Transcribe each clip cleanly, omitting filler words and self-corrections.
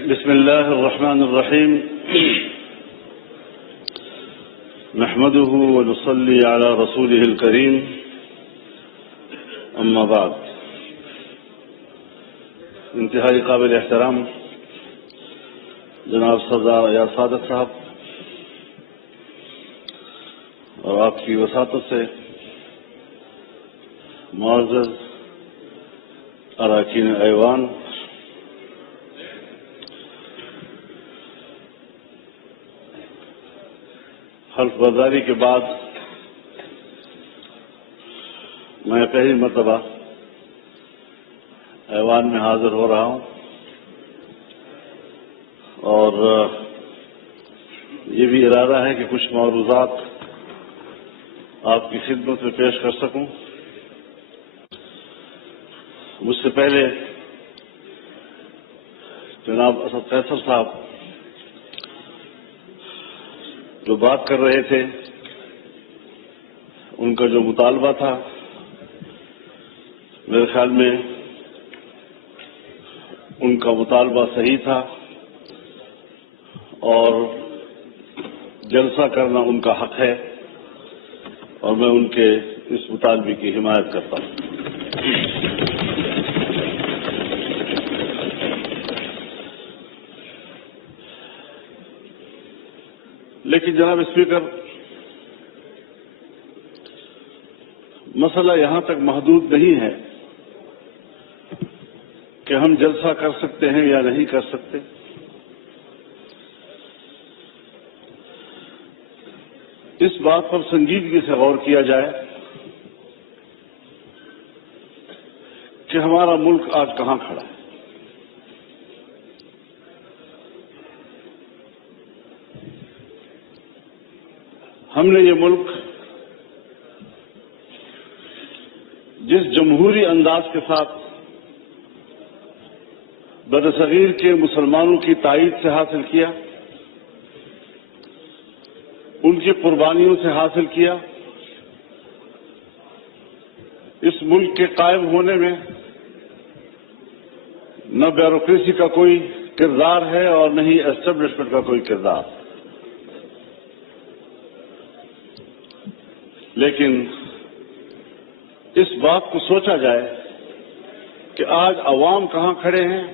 بسم الله الرحمن الرحيم نحمده ونصلي على رسوله الكريم اما بعد انتہائی قابل احترام جناب سردار ایاز صادق صاحب اور آپ کی وساطت سے معزز اراکین ایوان، حلف برداری کے بعد میں پہلی مرتبہ ایوان میں حاضر ہو رہا ہوں اور یہ بھی ارادہ ہے کہ کچھ معروضات آپ کی خدمت میں پیش کر سکوں۔ مجھ سے پہلے جناب اسد قیصر صاحب جو بات کر رہے تھے، ان کا جو مطالبہ تھا میرے خیال میں ان کا مطالبہ صحیح تھا اور جلسہ کرنا ان کا حق ہے اور میں ان کے اس مطالبے کی حمایت کرتا ہوں۔ لیکن جناب اسپیکر، مسئلہ یہاں تک محدود نہیں ہے کہ ہم جلسہ کر سکتے ہیں یا نہیں کر سکتے۔ اس بات پر سنجیدگی سے غور کیا جائے کہ ہمارا ملک آج کہاں کھڑا ہے۔ ہم نے یہ ملک جس جمہوری انداز کے ساتھ برصغیر کے مسلمانوں کی تائید سے حاصل کیا، ان کی قربانیوں سے حاصل کیا، اس ملک کے قائم ہونے میں نہ بیوروکریسی کا کوئی کردار ہے اور نہ ہی اسٹیبلشمنٹ کا کوئی کردار۔ لیکن اس بات کو سوچا جائے کہ آج عوام کہاں کھڑے ہیں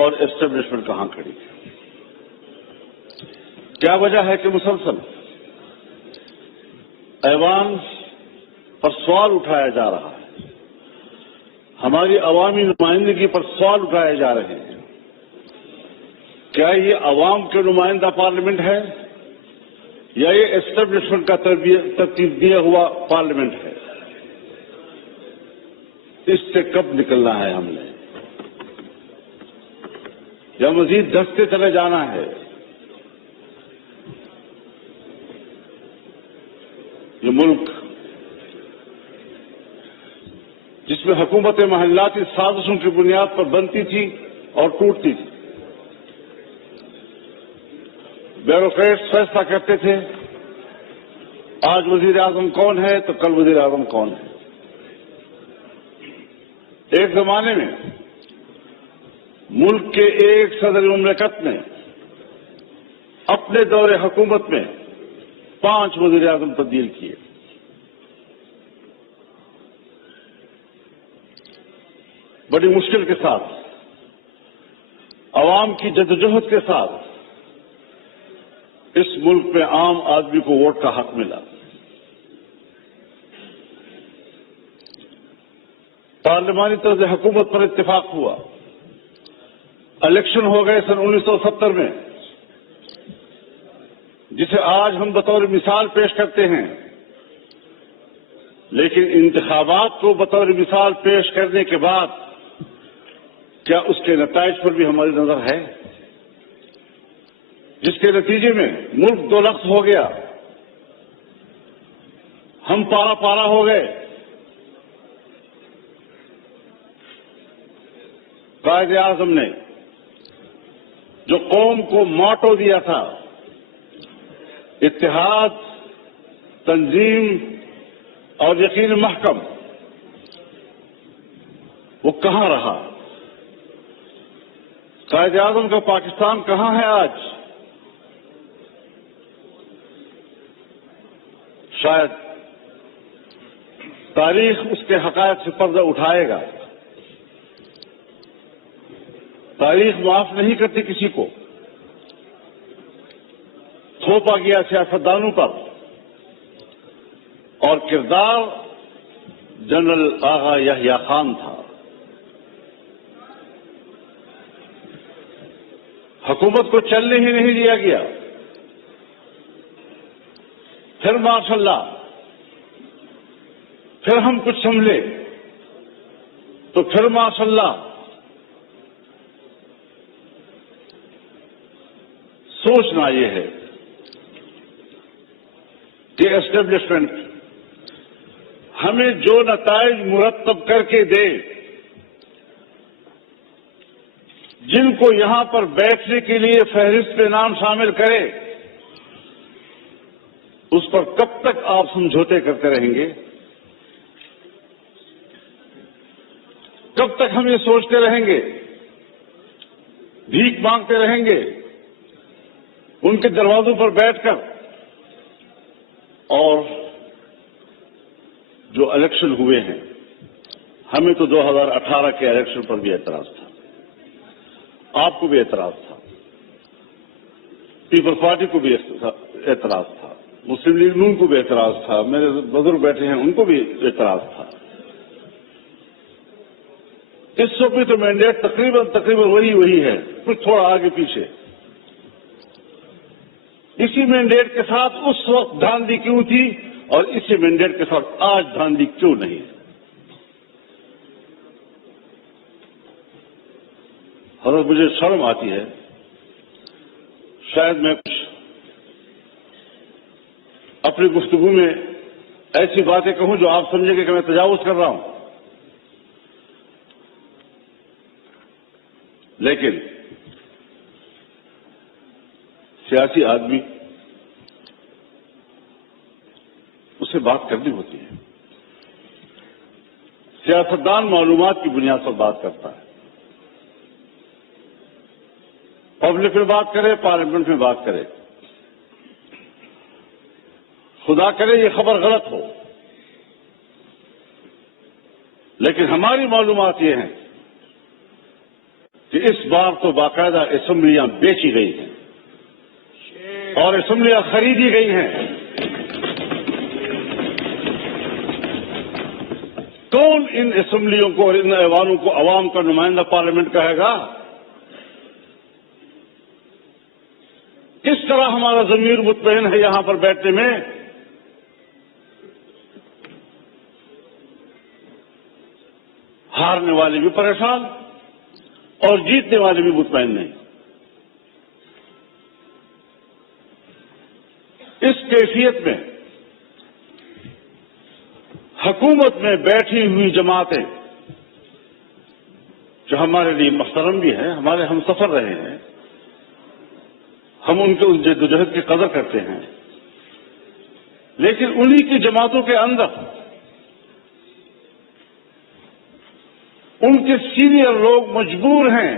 اور اسٹیبلشمنٹ کہاں کھڑی ہے۔ کیا وجہ ہے کہ مسلسل ایوان پر سوال اٹھایا جا رہا ہے، ہماری عوامی نمائندگی پر سوال اٹھائے جا رہے ہیں؟ کیا یہ عوام کے نمائندہ پارلیمنٹ ہے یا یہ اسٹیبلشمنٹ کا ترتیب دیا ہوا پارلیمنٹ ہے؟ اس سے کب نکلنا ہے ہم نے، یا مزید دھستے چلے جانا ہے؟ یہ ملک جس میں حکومت محلاتی سازشوں کی بنیاد پر بنتی تھی اور ٹوٹتی تھی، بیوروکریٹس فیصلہ کرتے تھے آج وزیر اعظم کون ہے تو کل وزیر اعظم کون ہے۔ ایک زمانے میں ملک کے ایک صدر مملکت نے اپنے دور حکومت میں 5 وزیر اعظم تبدیل کیے۔ بڑی مشکل کے ساتھ، عوام کی جدوجہد کے ساتھ اس ملک میں عام آدمی کو ووٹ کا حق ملا۔ پارلیمانی طرز حکومت پر اتفاق ہوا، الیکشن ہو گئے سن 1970 میں، جسے آج ہم بطور مثال پیش کرتے ہیں۔ لیکن انتخابات کو بطور مثال پیش کرنے کے بعد کیا اس کے نتائج پر بھی ہماری نظر ہے؟ جس کے نتیجے میں ملک 2 لفظ ہو گیا، ہم پارا پارا ہو گئے۔ قائد اعظم نے جو قوم کو موٹو دیا تھا، اتحاد، تنظیم اور یقین محکم، وہ کہاں رہا؟ قائد اعظم کا پاکستان کہاں ہے آج؟ شاید تاریخ اس کے حقائق سے پردہ اٹھائے گا. تاریخ معاف نہیں کرتی کسی کو. تھوپا گیا سیاستدانوں پر اور کردار جنرل آغا یحییٰ خان تھا. حکومت کو چلنے ہی نہیں دیا گیا. پھر ماشاء اللہ پھر ہم کچھ سمجھے تو پھر ماشاء اللہ سوچنا یہ ہے کہ اسٹیبلشمنٹ ہمیں جو نتائج مرتب کر کے دے، جن کو یہاں پر بیٹھنے کے لیے فہرست پہ نام شامل کرے، اس پر کب تک آپ سمجھوتے کرتے رہیں گے؟ کب تک ہم یہ سوچتے رہیں گے، بھیک مانگتے رہیں گے ان کے دروازوں پر بیٹھ کر؟ اور جو الیکشن ہوئے ہیں، ہمیں تو 2018 کے الیکشن پر بھی اعتراض تھا، آپ کو بھی اعتراض تھا، پیپلز پارٹی کو بھی اعتراض تھا، مسلم لیگ نون کو بھی اعتراض تھا، میرے بزرگ بیٹھے ہیں ان کو بھی اعتراض تھا. اس وقت بھی تو مینڈیٹ تقریباً وہی ہے، کچھ تھوڑا آگے پیچھے. اسی مینڈیٹ کے ساتھ اس وقت دھاندلی کیوں تھی اور اسی مینڈیٹ کے ساتھ آج دھاندلی کیوں نہیں؟ حضرت مجھے شرم آتی ہے، شاید میں کچھ اپنی گفتگو میں ایسی باتیں کہوں جو آپ سمجھیں گے کہ میں تجاوز کر رہا ہوں، لیکن سیاسی آدمی اسے بات کرنی ہوتی ہے. سیاستدان معلومات کی بنیاد پر بات کرتا ہے. پبلک میں بات کرے، پارلیمنٹ میں بات کرے. خدا کرے یہ خبر غلط ہو، لیکن ہماری معلومات یہ ہیں کہ اس بار تو باقاعدہ اسمبلیاں بیچی گئی ہیں اور اسمبلیاں خریدی گئی ہیں. کون ان اسمبلیوں کو اور ان ایوانوں کو عوام کا نمائندہ پارلیمنٹ کہے گا؟ کس طرح ہمارا ضمیر مطمئن ہے یہاں پر بیٹھنے میں؟ ہارنے والے بھی پریشان اور جیتنے والے بھی مطمئن نہیں. اس کیفیت میں حکومت میں بیٹھی ہوئی جماعتیں جو ہمارے لیے محترم بھی ہیں، ہمارے ہم سفر رہے ہیں، ہم ان کے اس جدوجہد کی قدر کرتے ہیں، لیکن انہی کی جماعتوں کے اندر ان کے سینئر لوگ مجبور ہیں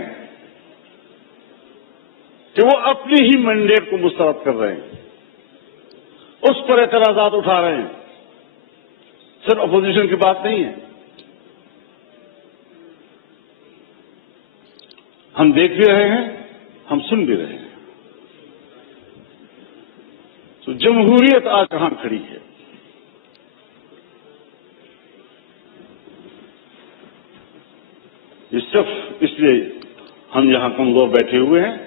کہ وہ اپنی ہی مینڈیٹ کو مسترد کر رہے ہیں، اس پر اعتراضات اٹھا رہے ہیں. صرف اپوزیشن کی بات نہیں ہے، ہم دیکھ بھی رہے ہیں، ہم سن بھی رہے ہیں. تو جمہوریت آج کہاں کھڑی ہے؟ یہ صرف اس لیے ہم یہاں کمزور بیٹھے ہوئے ہیں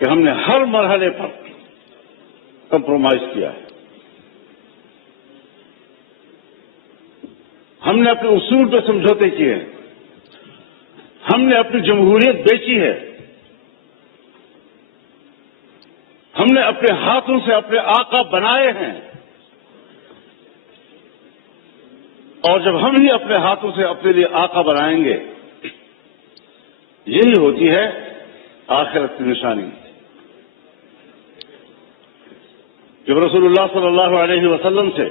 کہ ہم نے ہر مرحلے پر کمپرومائز کیا ہے. ہم نے اپنے اصول پہ سمجھوتے کیے ہیں، ہم نے اپنی جمہوریت بیچی ہے، ہم نے اپنے ہاتھوں سے اپنے آقا بنائے ہیں، اور جب ہم ہی اپنے ہاتھوں سے اپنے لیے آقا بنائیں گے، یہی ہوتی ہے آخرت کی نشانی. جب رسول اللہ صلی اللہ علیہ وسلم سے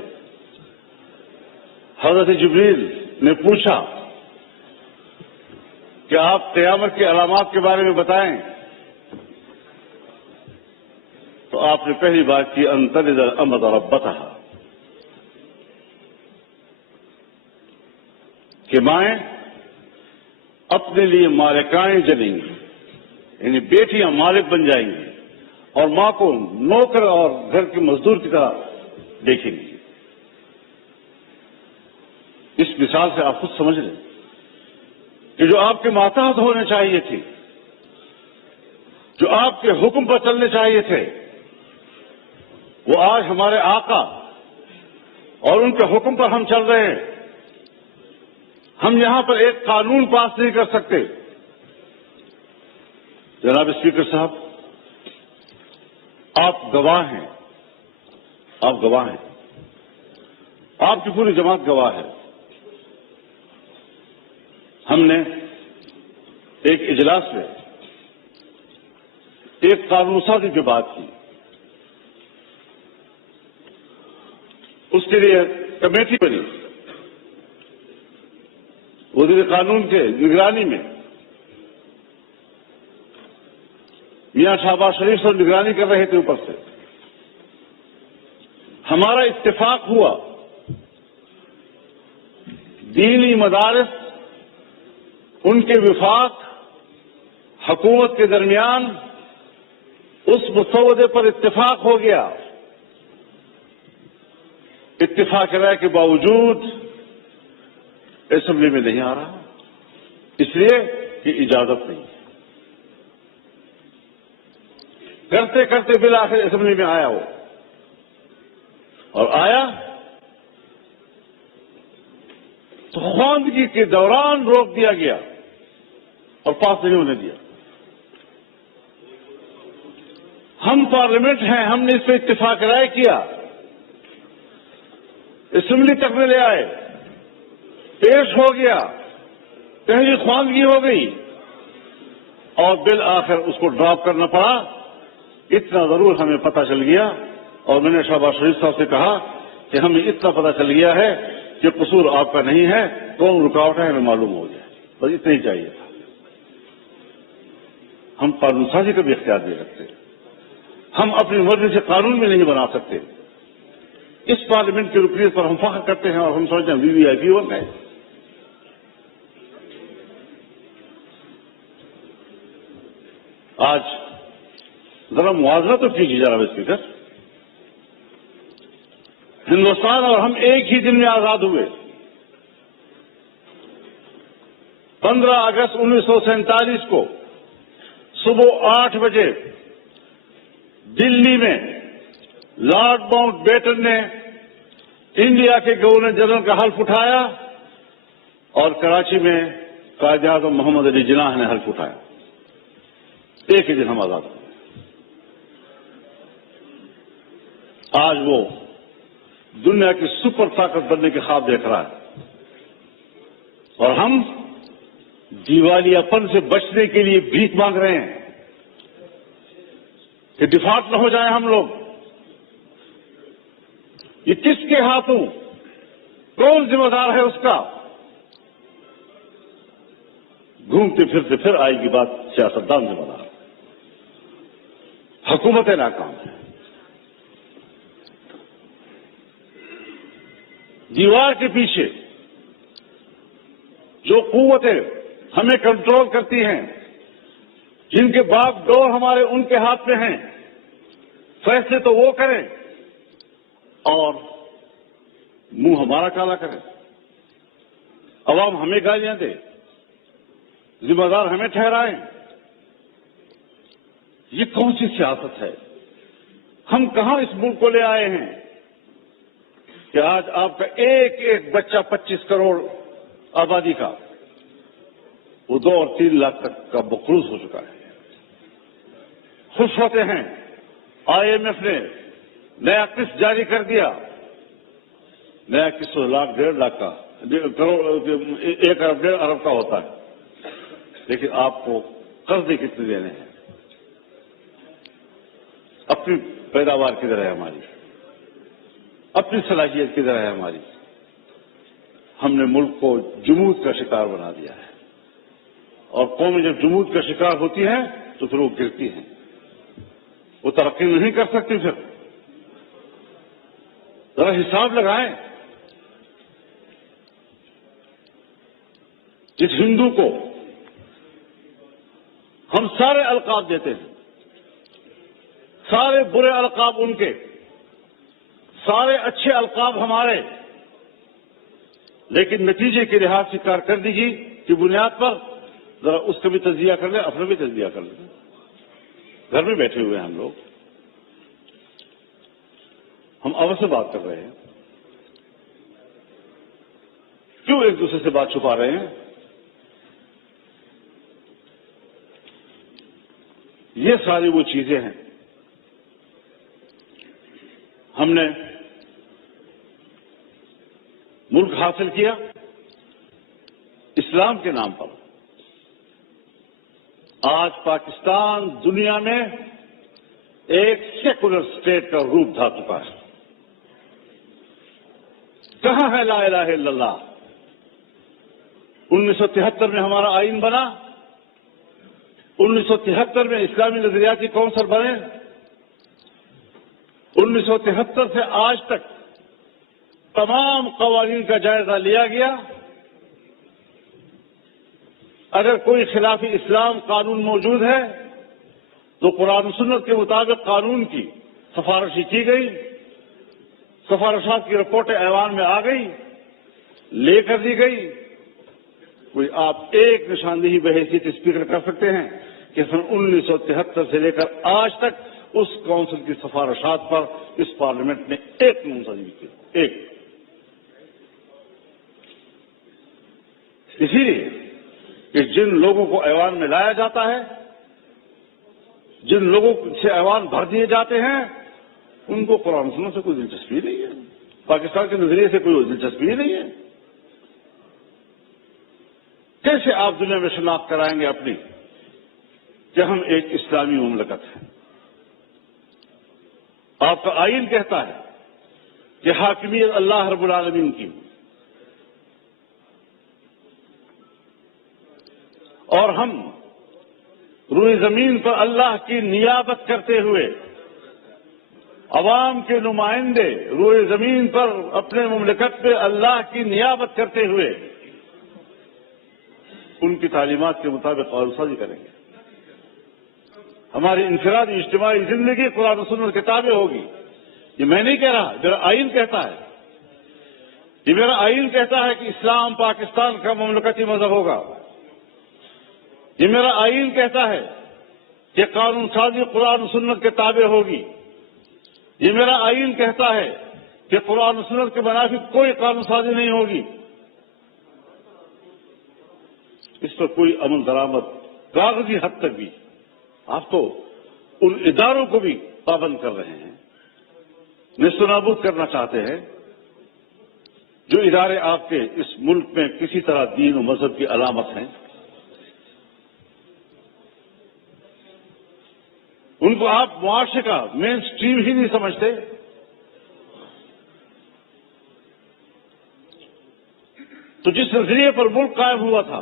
حضرت جبریل نے پوچھا کہ آپ قیامت کی علامات کے بارے میں بتائیں، تو آپ نے پہلی بات کی انتظر الامر ربتہ، کہ مائیں اپنے لیے مالکائیں جنیں گی، یعنی بیٹیاں مالک بن جائیں گی اور ماں کو نوکر اور گھر کے مزدور کی طرح دیکھیں گی۔ اس مثال سے آپ خود سمجھ لیں کہ جو آپ کے ماتحت ہونے چاہیے تھے، جو آپ کے حکم پر چلنے چاہیے تھے، وہ آج ہمارے آقا اور ان کے حکم پر ہم چل رہے ہیں۔ ہم یہاں پر ایک قانون پاس نہیں کر سکتے۔ جناب اسپیکر صاحب، آپ گواہ ہیں، آپ گواہ ہیں، آپ کی پوری جماعت گواہ ہے۔ ہم نے ایک اجلاس میں ایک قانون سازی کی بات کی، اس کے لیے کمیٹی بنی، وزیر قانون کے نگرانی میں میاں شہباز شریف صاحب نگرانی کر رہے تھے اوپر سے۔ ہمارا اتفاق ہوا دینی مدارس، ان کے وفاق، حکومت کے درمیان اس مسودے پر اتفاق ہو گیا۔ اتفاق رائے کے باوجود اسمبلی میں نہیں آ رہا، اس لیے کہ اجازت نہیں۔ کرتے کرتے بالآخر اسمبلی میں آیا وہ، اور آیا تو خواندگی کے دوران روک دیا گیا اور پاس نہیں ہونے دیا۔ ہم پارلیمنٹ ہیں، ہم نے اس پہ اتفاق رائے کیا، اسمبلی تک میں لے آئے، پیش ہو گیا، پہلی خواندگی ہو گئی اور بالآخر اس کو ڈراپ کرنا پڑا۔ اتنا ضرور ہمیں پتہ چل گیا، اور میں نے شہباز شریف صاحب سے کہا کہ ہمیں اتنا پتہ چل گیا ہے کہ قصور آپ کا نہیں ہے، کون رکاوٹ ہے ہمیں معلوم ہو گیا، بس اتنا ہی چاہیے تھا۔ ہم قانون سازی کا بھی اختیار نہیں رکھتے، ہم اپنی مرضی سے قانون بھی نہیں بنا سکتے۔ اس پارلیمنٹ کی رکنیت پر ہم فخر کرتے ہیں اور ہم سمجھتے ہیں وی وی آئی پی ہو گئے۔ آج ذرا موازنہ تو کیجیے جناب اسپیکر، ہندوستان اور ہم ایک ہی دن میں آزاد ہوئے۔ 15 اگست 1947 کو صبح 8 بجے دلی میں لارڈ ماؤنٹ بیٹن نے انڈیا کے گورنر جنرل کا حلف اٹھایا اور کراچی میں قائد اعظم محمد علی جناح نے حلف اٹھایا۔ ایک ہی دن ہم آزاد ہوئے۔ آج وہ دنیا کی سپر طاقت بننے کے خواب دیکھ رہا ہے، اور ہم دیوالیہ پن سے بچنے کے لیے بھیک مانگ رہے ہیں کہ ڈیفالٹ نہ ہو جائیں ہم لوگ۔ یہ کس کے ہاتھوں، کون ذمہ دار ہے اس کا؟ گھومتے پھرتے پھر آئے گی بات سیاستدان ذمہ دار، حکومت ناکام ہے۔ دیوار کے پیچھے جو قوتیں ہمیں کنٹرول کرتی ہیں، جن کے باپ ڈور ہمارے ان کے ہاتھ میں ہیں، فیصلے تو وہ کریں اور منہ ہمارا کالا کریں، عوام ہمیں گالیاں دے، ذمہ دار ہمیں ٹھہرائیں۔ یہ کون سی سیاست ہے؟ ہم کہاں اس ملک کو لے آئے ہیں کہ آج آپ کا ایک ایک بچہ 25 کروڑ آبادی کا، وہ 2 اور 3 لاکھ تک کا مقروض ہو چکا ہے۔ خوش ہوتے ہیں آئی ایم ایف نے نیا قسط جاری کر دیا، نیا قسط 1 لاکھ 1.5 لاکھ کا، 1 ارب 1.5 ارب کا ہوتا ہے، لیکن آپ کو قرضے کتنے دینے ہیں؟ اپنی پیداوار کدھر ہے ہماری؟ اپنی صلاحیت کدھر ہے ہماری؟ ہم نے ملک کو جمود کا شکار بنا دیا ہے۔ اور قومیں جب جمود کا شکار ہوتی ہیں تو پھر وہ گرتی ہیں، وہ ترقی نہیں کر سکتی. پھر ذرا حساب لگائیں. جس ہندو کو ہم سارے القاب دیتے ہیں، سارے برے القاب ان کے، سارے اچھے القاب ہمارے، لیکن نتیجے کے لحاظ سے کارکردگی کی بنیاد پر ذرا اس کا بھی تجزیہ کر لیں، اپنا بھی تجزیہ کر لیں. گھر میں بیٹھے ہوئے ہیں ہم لوگ، ہم آپس سے بات کر رہے ہیں، کیوں ایک دوسرے سے بات چھپا رہے ہیں؟ یہ ساری وہ چیزیں ہیں. ہم نے ملک حاصل کیا اسلام کے نام پر. آج پاکستان دنیا میں ایک سیکولر اسٹیٹ کا روپ دھار چکا ہے. کہاں ہے لا الہ الا اللہ؟ 1973 میں ہمارا آئین بنا، 1973 میں اسلامی نظریاتی کونسل بنے، 1973 سے آج تک تمام قوانین کا جائزہ لیا گیا. اگر کوئی خلاف اسلام قانون موجود ہے تو قرآن و سنت کے مطابق قانون کی سفارشی کی گئی، سفارشات کی رپورٹیں ایوان میں آ گئی، لے کر دی گئی. کوئی آپ ایک نشاندہی بحیثیت اسپیکر کر سکتے ہیں کہ سن 1973 سے لے کر آج تک اس کونسل کی سفارشات پر اس پارلیمنٹ نے ایک منظوری کی؟ ایک. اسی لیے کہ جن لوگوں کو ایوان میں لایا جاتا ہے، جن لوگوں سے ایوان بھر دیے جاتے ہیں، ان کو قرآن سننے سے کوئی دلچسپی نہیں ہے، پاکستان کے نظریے سے کوئی دلچسپی نہیں ہے. کیسے آپ دنیا میں شناخت کرائیں گے اپنی کہ ہم ایک اسلامی مملکت ہیں؟ آپ کا آئین کہتا ہے کہ حاکمیت اللہ رب العالمین کی، اور ہم روئے زمین پر اللہ کی نیابت کرتے ہوئے، عوام کے نمائندے روئے زمین پر اپنے مملکت پہ اللہ کی نیابت کرتے ہوئے ان کی تعلیمات کے مطابق قانون سازی کریں گے. ہماری انفرادی اجتماعی زندگی قرآن و سنت کے تابع ہوگی. یہ میں نہیں کہہ رہا، میرا آئین کہتا ہے. یہ میرا آئین کہتا ہے کہ اسلام پاکستان کا مملکتی مذہب ہوگا. یہ میرا آئین کہتا ہے کہ قانون سازی قرآن و سنت کے تابع ہوگی. یہ میرا آئین کہتا ہے کہ قرآن و سنت کے منافق کوئی قانون سازی نہیں ہوگی. اس پر کوئی عمل درآمد کاغذی حد تک بھی آپ تو ان اداروں کو بھی پابند کر رہے ہیں، نیست و نابود کرنا چاہتے ہیں جو ادارے آپ کے اس ملک میں کسی طرح دین و مذہب کی علامت ہیں. ان کو آپ معاشرے کا مین سٹریم ہی نہیں سمجھتے. تو جس نظریے پر ملک قائم ہوا تھا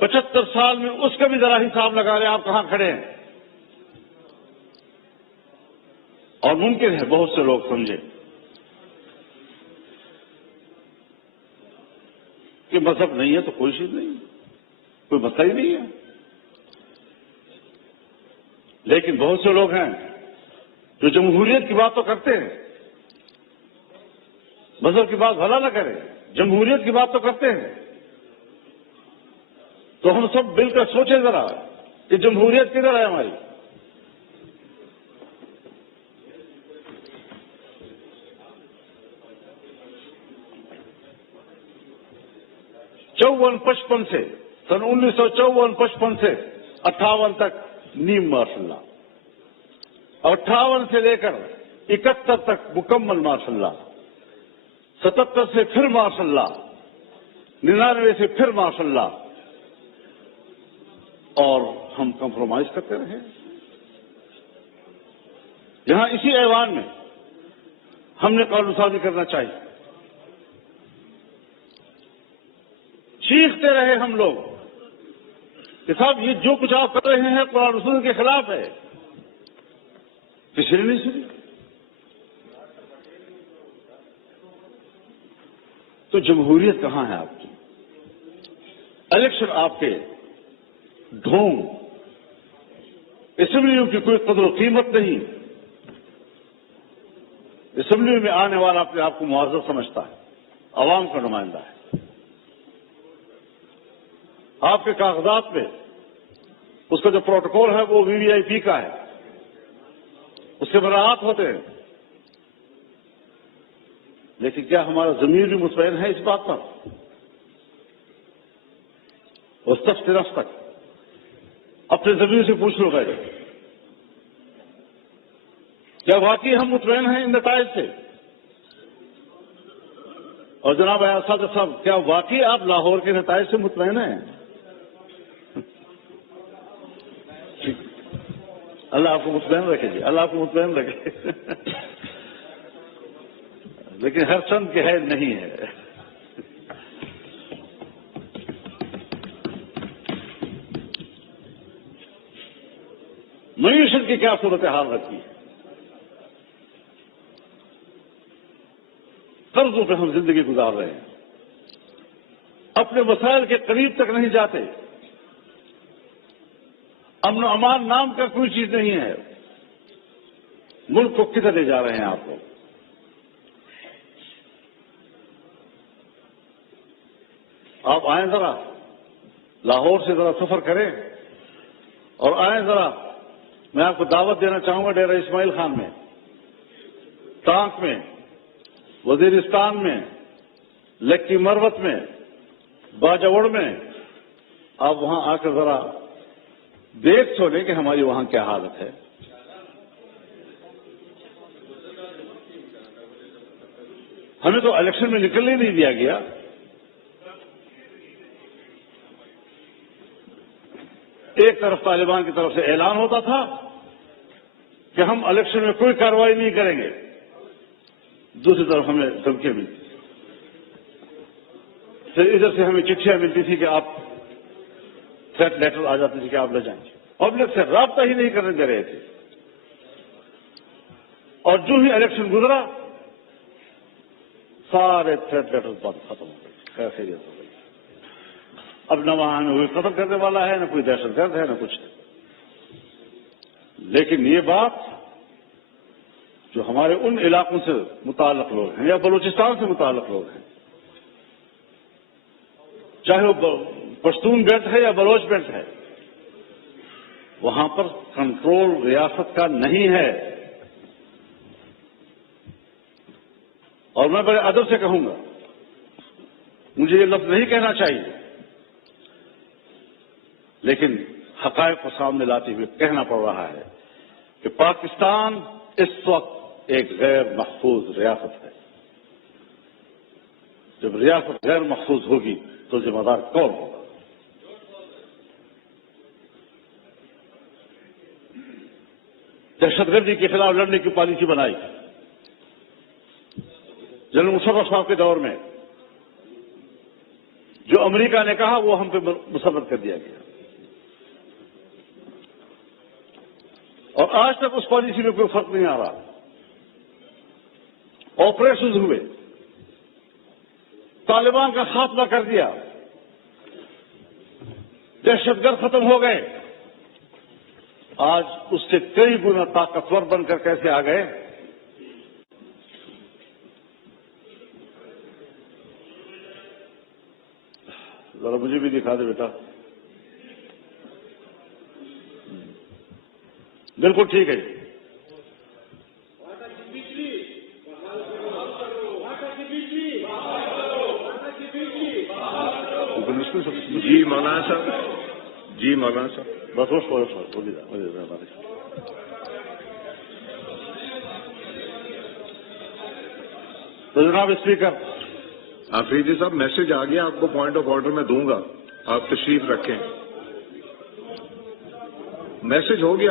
75 سال میں، اس کا بھی ذرا حساب لگا رہے آپ کہاں کھڑے ہیں. اور ممکن ہے بہت سے لوگ سمجھے کہ مذہب نہیں ہے تو کوئی چیز نہیں، کوئی مسئلہ ہی نہیں ہے. لیکن بہت سے لوگ ہیں جو جمہوریت کی بات تو کرتے ہیں، مذہب کی بات بھلا نہ کریں، جمہوریت کی بات تو کرتے ہیں. تو ہم سب مل کر سوچیں ذرا کہ جمہوریت کدھر ہے ہماری. '54-55 سے، سن 1954-55 سے 58 تک نیم ماشاء اللہ، اور 58 سے لے کر 71 تک مکمل ماشاء اللہ، 77 سے پھر ماشاء اللہ، 99 سے پھر ماشاء اللہ، اور ہم کمپرومائز کرتے رہے. یہاں اسی ایوان میں ہم نے قانون سازی کرنا چاہیے. چیختے رہے ہم لوگ کہ صاحب یہ جو کچھ آپ کر رہے ہیں قرآن رسول کے خلاف ہے. کسی نے نہیں سنی. تو جمہوریت کہاں ہے آپ کی؟ الیکشن آپ کے ڈھونگ، اسمبلیوں کی کوئی قدر و قیمت نہیں. اسمبلی میں آنے والا اپنے آپ کو معزز سمجھتا ہے، عوام کا نمائندہ ہے. آپ کے کاغذات میں اس کا جو پروٹوکول ہے وہ VVIP کا ہے، اس سے براعت ہوتے ہیں. لیکن کیا ہمارا ضمیر بھی مطمئن ہے اس بات پر؟ اس تک تک اپنے ضمیر سے پوچھ لو گئے، کیا واقعی ہم مطمئن ہیں ان نتائج سے؟ اور جناب اساتذہ صاحب، کیا واقعی آپ لاہور کے نتائج سے مطمئن ہیں؟ اللہ آپ کو مطمئن رکھے جی، اللہ آپ کو مطمئن رکھے. لیکن ہر چند کے ہے نہیں ہے. معیشت کی کیا صورتحال رکھی ہے؟ قرضوں پہ ہم زندگی گزار رہے ہیں، اپنے مسائل کے قریب تک نہیں جاتے. امن و امان نام کا کوئی چیز نہیں ہے. ملک کو کدھر لے جا رہے ہیں آپ لوگ؟ آپ آئیں ذرا لاہور سے ذرا سفر کریں اور آئیں ذرا. میں آپ کو دعوت دینا چاہوں گا ڈیرہ اسماعیل خان میں، ٹانک میں، وزیرستان میں، لکی مروت میں، باجوڑ میں. آپ وہاں آ کر ذرا دیکھ سو لیں کہ ہماری وہاں کیا حالت ہے. ہمیں تو الیکشن میں نکلنے نہیں دیا گیا. ایک طرف طالبان کی طرف سے اعلان ہوتا تھا کہ ہم الیکشن میں کوئی کارروائی نہیں کریں گے، دوسری طرف ہمیں دھمکیاں ملتی. پھر ادھر سے ہمیں چٹھیاں ملتی تھی کہ آپ تھریٹ لیٹر آ جاتی تھی کہ آپ لے جائیں گے. پبلک سے رابطہ ہی نہیں کرنے دے رہے تھے. اور جو ہی الیکشن گزرا سارے تھریٹ لیٹر بات ختم ہو گئے. خیریت ہو گئی. اب نہ وہاں کوئی قتل کرنے والا ہے، نہ کوئی دہشت گرد ہے، نہ کچھ. لیکن یہ بات جو ہمارے ان علاقوں سے متعلق لوگ ہیں یا بلوچستان سے متعلق لوگ ہیں، چاہے وہ پشتون بیلٹ ہے یا بلوچ بیلٹ ہے، وہاں پر کنٹرول ریاست کا نہیں ہے. اور میں بڑے ادب سے کہوں گا، مجھے یہ لفظ نہیں کہنا چاہیے، لیکن حقائق کو سامنے لاتے ہوئے کہنا پڑ رہا ہے کہ پاکستان اس وقت ایک غیر محفوظ ریاست ہے. جب ریاست غیر محفوظ ہوگی تو ذمہ دار کون ہوگا؟ دہشت گردی کے خلاف لڑنے کی پالیسی بنائی جنرل مشرف صاحب کے دور میں. جو امریکہ نے کہا وہ ہم پہ مسلط کر دیا گیا. اور آج تک اس پالیسی میں کوئی فرق نہیں آ رہا. آپریشن ہوئے، طالبان کا خاتمہ کر دیا، دہشت گرد ختم ہو گئے. آج اس سے کئی گنا طاقتور بن کر کیسے آ گئے؟ ذرا مجھے بھی دکھا دے بیٹا. بالکل ٹھیک ہے. جی مولانا صاحب، جی مولانا صاحب، بس تو جناب اسپیکر آفریدی صاحب میسج آ گیا، آپ کو پوائنٹ آف آرڈر میں دوں گا، آپ تشریف رکھیں. میسج ہو گیا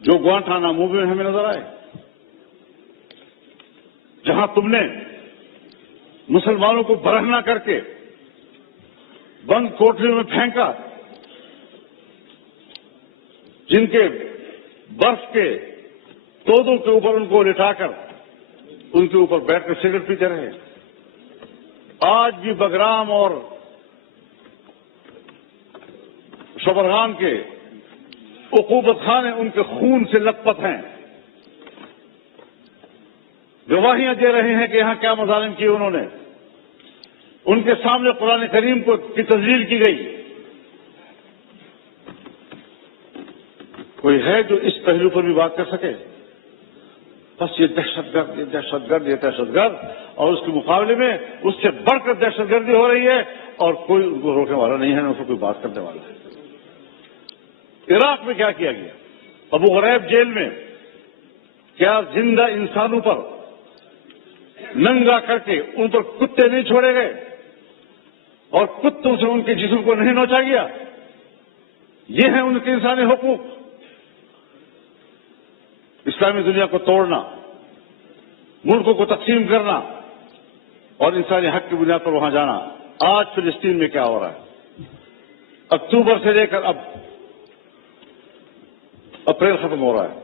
جو گوانٹانامو میں ہمیں نظر آئے، جہاں تم نے مسلمانوں کو برہنہ کر کے بند کوٹریوں میں پھینکا، جن کے برف کے تودوں کے اوپر ان کو لٹا کر ان کے اوپر بیٹھ کر سگریٹ پیتے رہے۔ آج بھی بگرام اور شبرغان کے عقوبت خانے ان کے خون سے لت پت ہیں، گواہیاں دے رہے ہیں کہ یہاں کیا مظالم کیے انہوں نے۔ ان کے سامنے قرآن کریم کی تذلیل کی گئی۔ کوئی ہے جو اس پہلو پر بھی بات کر سکے؟ بس یہ دہشت گرد، یہ دہشت گرد، یہ دہشت گرد، اور اس کے مقابلے میں اس سے بڑھ کر دہشت گردی ہو رہی ہے اور کوئی ان کو روکنے والا نہیں ہے، نہ اس کو کوئی بات کرنے والا ہے۔ عراق میں کیا کیا گیا؟ ابو غریب جیل میں کیا زندہ انسانوں پر ننگا کر کے ان پر کتے نہیں چھوڑے گئے اور کتوں سے ان کے جسم کو نہیں نوچا گیا؟ یہ ہیں ان کے انسانی حقوق۔ اسلامی دنیا کو توڑنا، ملکوں کو تقسیم کرنا اور انسانی حق کی بنیاد پر وہاں جانا۔ آج فلسطین میں کیا ہو رہا ہے؟ اکتوبر سے لے کر اب اپریل ختم ہو رہا ہے،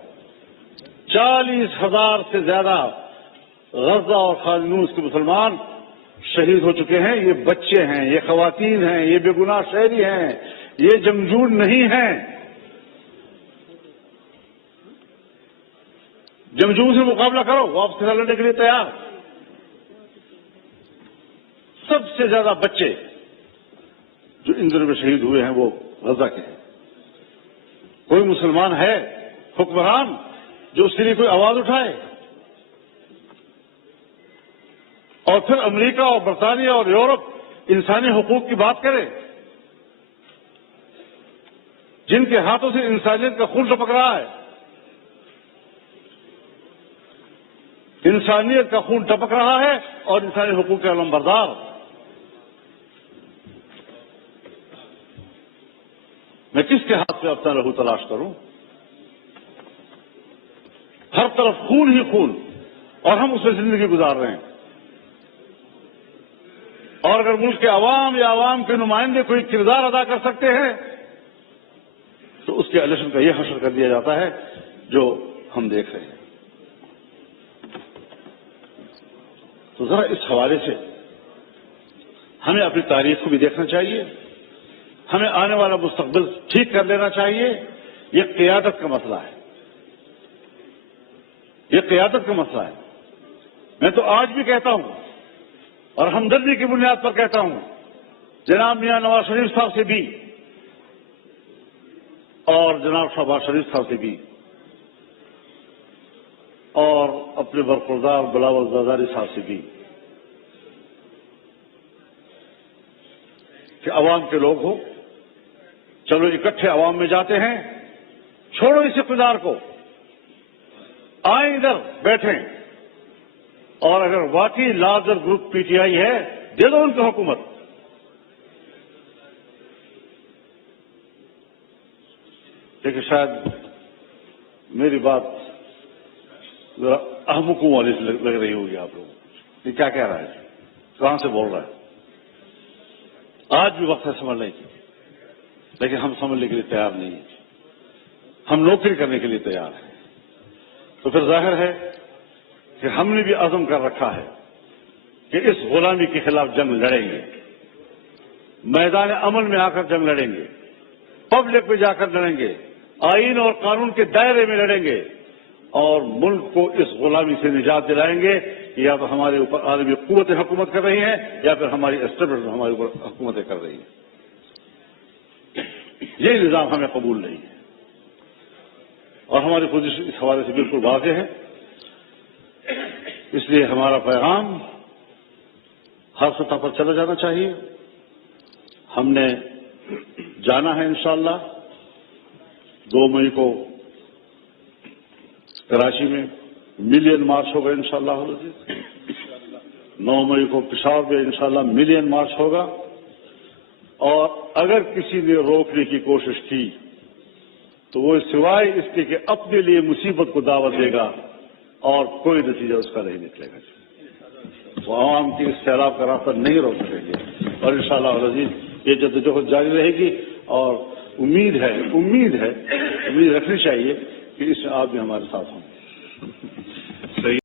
40,000 سے زیادہ غزہ اور خان یونس کے مسلمان شہید ہو چکے ہیں۔ یہ بچے ہیں، یہ خواتین ہیں، یہ بے گناہ شہری ہیں، یہ جنگجو نہیں ہیں۔ جنگجو سے مقابلہ کرو، وہ آپ سے لڑنے کے لیے تیار۔ سب سے زیادہ بچے جو ان دنوں میں شہید ہوئے ہیں وہ غزہ کے ہیں۔ کوئی مسلمان ہے حکمران جو اس کے لیے کوئی آواز اٹھائے؟ اور پھر امریکہ اور برطانیہ اور یورپ انسانی حقوق کی بات کرے، جن کے ہاتھوں سے انسانیت کا خون ٹپک رہا ہے۔ انسانیت کا خون ٹپک رہا ہے اور انسانی حقوق کے علمبردار۔ میں کس کے ہاتھ سے اپنا لہو تلاش کروں؟ ہر طرف خون ہی خون، اور ہم اس میں زندگی گزار رہے ہیں۔ اور اگر ملک کے عوام یا عوام کے نمائندے کوئی کردار ادا کر سکتے ہیں تو اس کے الیکشن کا یہ حشر کر دیا جاتا ہے جو ہم دیکھ رہے ہیں۔ تو ذرا اس حوالے سے ہمیں اپنی تاریخ کو بھی دیکھنا چاہیے، ہمیں آنے والا مستقبل ٹھیک کر لینا چاہیے۔ یہ قیادت کا مسئلہ ہے، یہ قیادت کا مسئلہ ہے۔ میں تو آج بھی کہتا ہوں اور ہمدردی کی بنیاد پر کہتا ہوں، جناب میاں نواز شریف صاحب سے بھی اور جناب شہباز شریف صاحب سے بھی اور اپنے برخوردار بلاول زرداری صاحب سے بھی کہ عوام کے لوگ ہو، چلو اکٹھے عوام میں جاتے ہیں، چھوڑو اس اقتدار کو، آئیں ادھر بیٹھیں، اور اگر واقعی larger group P T I ہے دے دو ان کو حکومت۔ لیکن شاید میری بات ذرا احمقوں والی لگ رہی ہوگی آپ لوگوں کو۔ یہ کیا کہہ رہا ہے، کہاں سے بول رہا ہے؟ آج بھی وقت ہے سمجھنے کی، لیکن ہم سمجھنے کے لیے تیار نہیں ہیں، ہم نوکری کرنے کے لیے تیار ہیں۔ تو پھر ظاہر ہے کہ ہم نے بھی عزم کر رکھا ہے کہ اس غلامی کے خلاف جنگ لڑیں گے، میدان عمل میں آ کر جنگ لڑیں گے، پبلک میں جا کر لڑیں گے، آئین اور قانون کے دائرے میں لڑیں گے، اور ملک کو اس غلامی سے نجات دلائیں گے۔ یا تو ہمارے اوپر عالمی قوتیں حکومت کر رہی ہیں یا پھر ہماری اسٹیبلشمنٹ ہمارے اوپر حکومتیں کر رہی ہیں۔ یہ نظام ہمیں قبول نہیں ہے اور ہماری پوزیشن اس حوالے سے بالکل واضح ہے۔ اس لیے ہمارا پیغام ہر سطح پر چلا جانا چاہیے۔ ہم نے جانا ہے انشاءاللہ 2 مئی کو کراچی میں ملین مارچ ہوگا انشاءاللہ، 9 مئی کو پشاور میں انشاءاللہ ملین مارچ ہوگا، اور اگر کسی نے روکنے کی کوشش کی تو وہ سوائے اس کے کہ اپنے لیے مصیبت کو دعوت دے گا اور کوئی نتیجہ اس کا نہیں نکلے گا. وہ عوام کی اس سیلاب کا راستہ نہیں روک سکیں گے اور انشاءاللہ العزیز یہ جدوجہد جاری رہے گی. اور امید رکھنی چاہیے کہ اس میں آپ بھی ہمارے ساتھ ہوں.